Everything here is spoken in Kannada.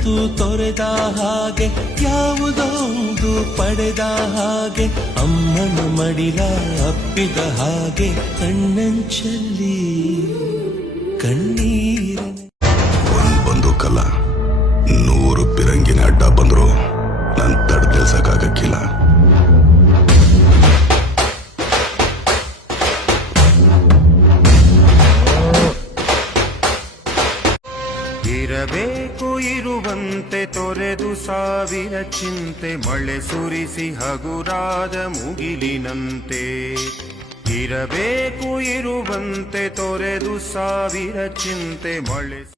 ಒಂದು ತೊರೆದ ಹಾಗೆ ಯಾವುದೋ ಒಂದು ಪಡೆದ ಹಾಗೆ ಅಮ್ಮನ ಮಡಿಲ ಅಪ್ಪಿದ ಹಾಗೆ ಕಣ್ಣಂಚಲ್ಲಿ ಕಣ್ಣೀರ ಬಂದೂಕಲ್ಲ 100 ಪಿರಂಗಿನ ಅಡ್ಡ ಬಂದ್ರು ನಾನು ತಡೆದಿಲ್ಸಕ್ಕಾಗಕ್ಕಿಲ್ಲ. ಇರಬೇಕು ಇರುವಂತೆ ತೊರೆದು ಸಾವಿರ ಚಿಂತೆ ಮಳೆ ಸುರಿಸಿ ಹಗುರಾದ ಮುಗಿಲಿನಂತೆ. ಇರಬೇಕು ಇರುವಂತೆ ತೊರೆದು ಸಾವಿರ ಚಿಂತೆ ಮಳೆ